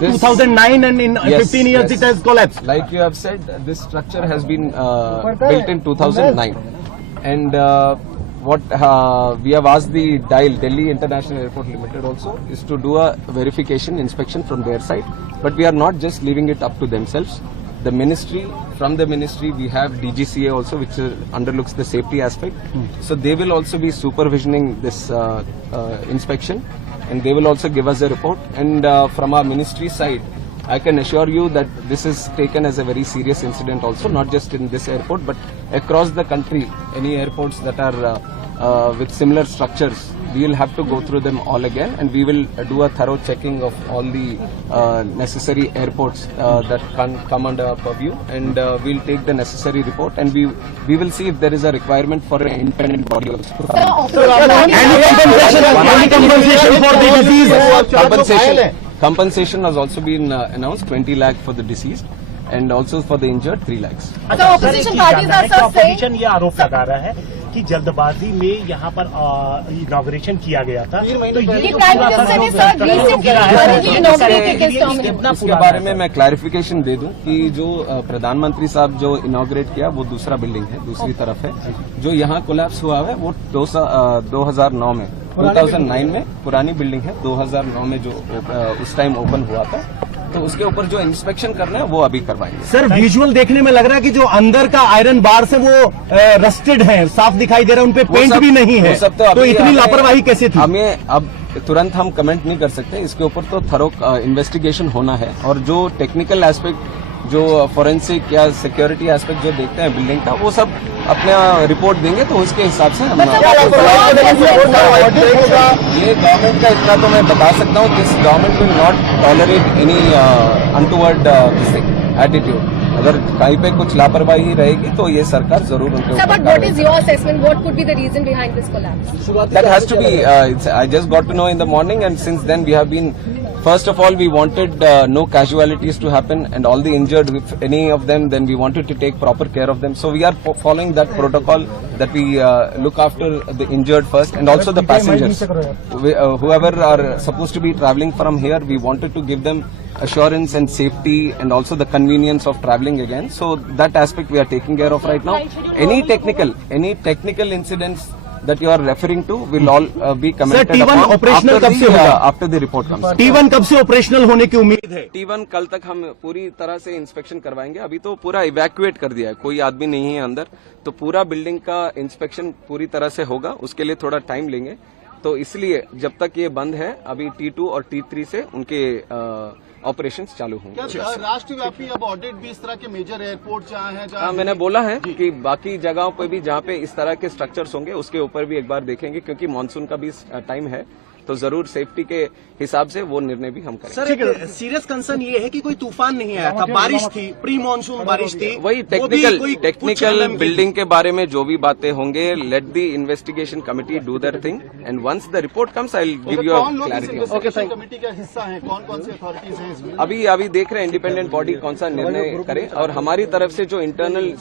2009 and in 15 years it has collapsed. Like you have said, this structure has been built in 2009, and what we have asked the DIAL, Delhi International Airport Limited, also is to do a verification inspection from their side. But we are not just leaving it up to themselves. The ministry, from the ministry, we have DGCA also, which underlooks the safety aspect. So they will also be supervisioning this inspection, and they will also give us a report. And from our ministry side, I can assure you that this is taken as a very serious incident also, not just in this airport, but across the country. Any airports that are with similar structures, we will have to go through them all again, and we will do a thorough checking of all the necessary airports that can come under our purview, and we'll take the necessary report, and we will see if there is a requirement for an independent body also. Compensation has also been announced, 20 lakh for the deceased, and also for the injured 3 lakhs. Opposition ये आरोप लगा रहा है कि जल्दबाजी में यहाँ पर इनॉग्रेशन किया गया था, तो इसके बारे में मैं क्लैरिफिकेशन दे दूं कि जो प्रधानमंत्री साहब जो इनॉग्रेट किया वो दूसरा बिल्डिंग है, दूसरी तरफ है। जो यहाँ कोलैप्स हुआ है वो 2009 में पुरानी बिल्डिंग है, 2009 में जो उस टाइम ओपन हुआ था, तो उसके ऊपर जो इंस्पेक्शन करना है वो अभी करवाएंगे। सर, विजुअल देखने में लग रहा है कि जो अंदर का आयरन बार से वो रस्टेड है, साफ दिखाई दे रहा है, उनपे पेंट भी नहीं है, तो इतनी लापरवाही कैसे थी? हमें अब तुरंत हम कमेंट नहीं कर सकते, इसके ऊपर तो थरो इन्वेस्टिगेशन होना है, और जो टेक्निकल एस्पेक्ट, जो फॉरेंसिक या सिक्योरिटी एस्पेक्ट जो देखते हैं बिल्डिंग का, वो सब अपना रिपोर्ट देंगे, तो उसके हिसाब से हम ये गवर्नमेंट का इतना तो मैं बता सकता हूँ कि government will not tolerate any untoward attitude. अगर कहीं पे कुछ लापरवाही रहेगी तो ये सरकार जरूर उनके ऊपर। But what is your assessment? What could be the reason behind this collapse? That has to be. I just got to know in the morning, and since then we have been. First of all, we wanted no casualties to happen, and all the injured, if any of them, then we wanted to take proper care of them. So we are following that protocol, that we look after the injured first, and also the passengers. Whoever are supposed to be traveling from here, we wanted to give them assurance and safety, and also the convenience of traveling again. So that aspect we are taking care of right now. Any technical incidents that you are referring to will all be commented upon after the report comes. T1 कब से operational होने की उम्मीद है? T1 कल तक हम पूरी तरह से इंस्पेक्शन करवाएंगे। अभी तो पूरा इवैक्यूएट कर दिया है, कोई आदमी नहीं है अंदर, तो पूरा बिल्डिंग का इंस्पेक्शन पूरी तरह से होगा, उसके लिए थोड़ा टाइम लेंगे। तो इसलिए जब तक ये बंद है, अभी T2 और T3 से उनके ऑपरेशंस चालू होंगे। राष्ट्रव्यापी अब ऑडिट भी इस तरह के मेजर एयरपोर्ट जहाँ हैं, जहाँ मैंने बोला है कि बाकी जगहों पे भी जहाँ पे इस तरह के स्ट्रक्चर्स होंगे, उसके ऊपर भी एक बार देखेंगे, क्योंकि मानसून का भी टाइम है, तो जरूर सेफ्टी के हिसाब से वो निर्णय भी हम करेंगे। सर, एक सीरियस कंसर्न ये है कि कोई तूफान नहीं आया था, बारिश थी, प्री मानसून बारिश थी। वही टेक्निकल बिल्डिंग के बारे में जो भी बातें होंगे, let the investigation committee do their thing, and once the report comes I will give you a clarity. Committee का हिस्सा है, कौन सी अथॉरिटीज हैं इसमें? अभी देख रहे हैं इंडिपेंडेंट बॉडी कौन सा निर्णय करे, और हमारी तरफ से जो इंटरनल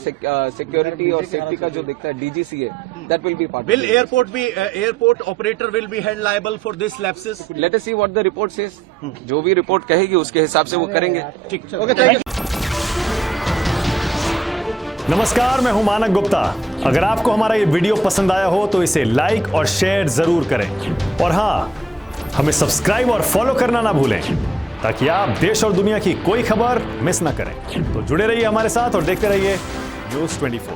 सिक्योरिटी और सेफ्टी का जो देखता है DGCA, that will be part. Will airport operator will be held liable for this lapses? Let us see what the report says. जो भी रिपोर्ट कहेगी उसके हिसाब से वो करेंगे। ठीक, ओके, थैंक यू। नमस्कार, मैं हूं मानक गुप्ता। अगर आपको हमारा ये वीडियो पसंद आया हो तो इसे लाइक और शेयर जरूर करें, और हां, हमें सब्सक्राइब और फॉलो करना ना भूलें, ताकि आप देश और दुनिया की कोई खबर मिस ना करें। तो जुड़े रहिए हमारे साथ और देखते रहिए News 24।